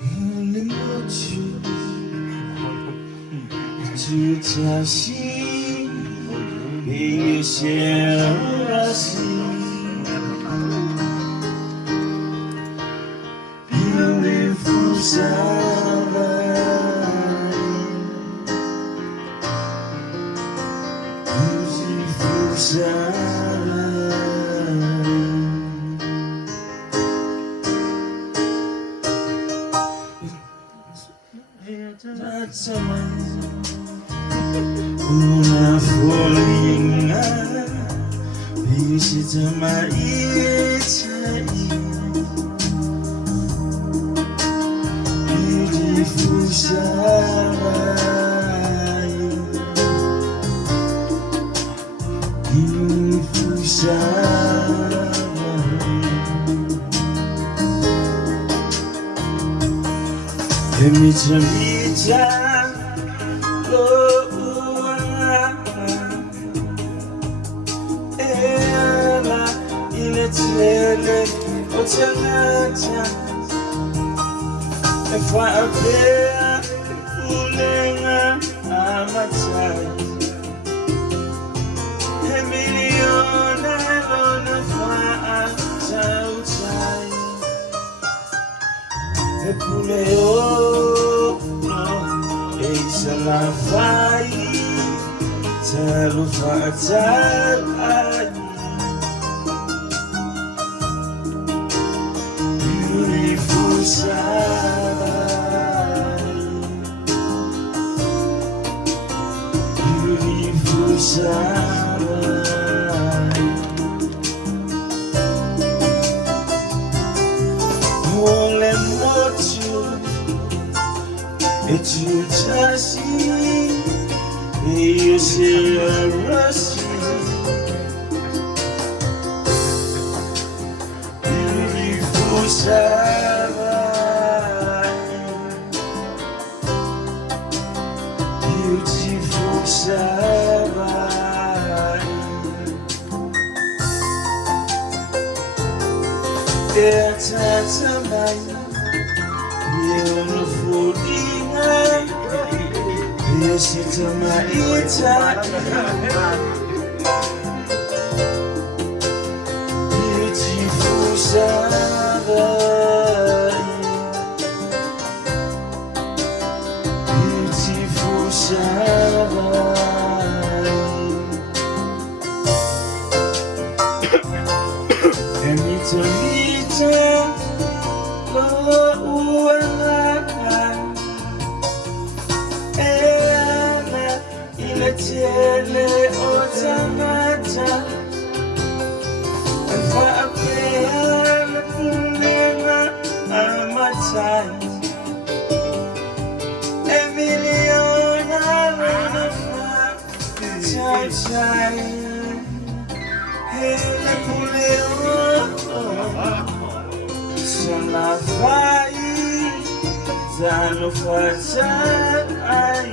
Beautiful Savaii, beautiful Savaii. Una folhinha visita maitai, beautiful Savaii, beautiful Savaii. Emita ela ilethele othangatha efabea ulenga amathai emiliona lona fata uthai epuleo Savaii, tell beautiful Savaii, beautiful Savaii. Ole motu etutasi, eyesirasi, beautiful Savaii, beautiful Savaii. Etatamai, beautiful Ingai. Yes, it's my beautiful Savaii, beautiful Savaii. And it's a little Tele otamata efapela kunena amathai emiliona lona chai hele puleo Savaii zano fatai.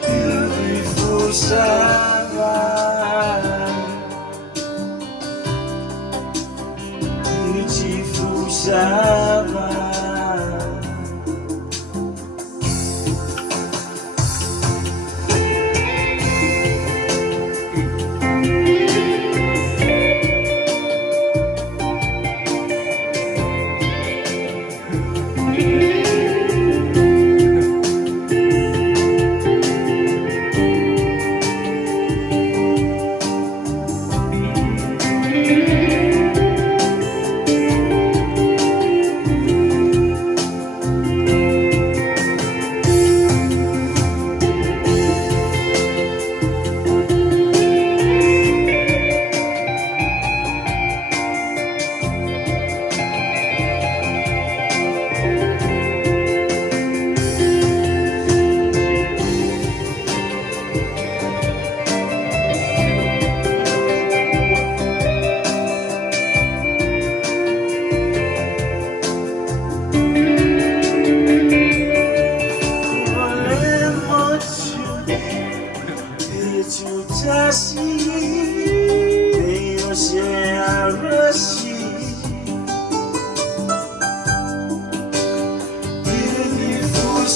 Beautiful Savaii, beautiful Savaii.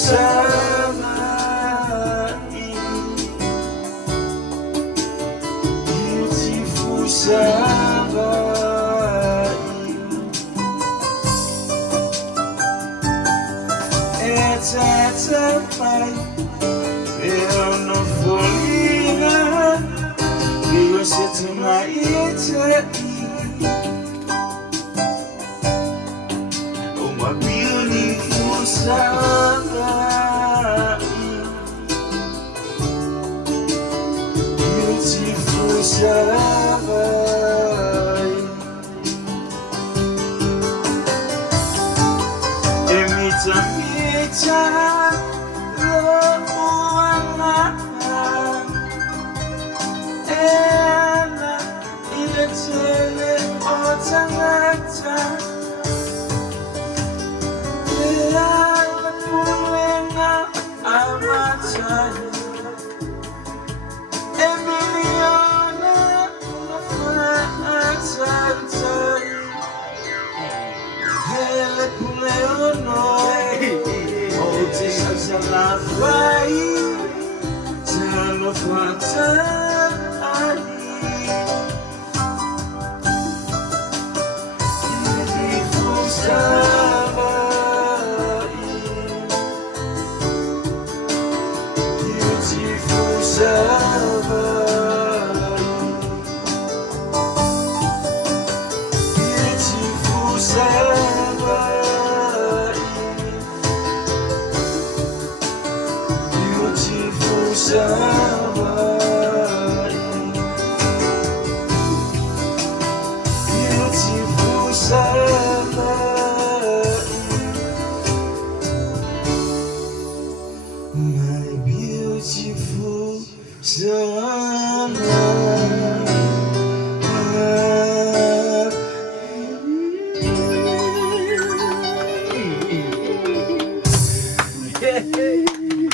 Savaii, beautiful Savaii. It's a fight, we're not falling out. We will sit tonight. Oh, my beautiful Savaii, beautiful Savaii. Emita, Loana, Ena, Iletele, Otanata. My beautiful Savaii.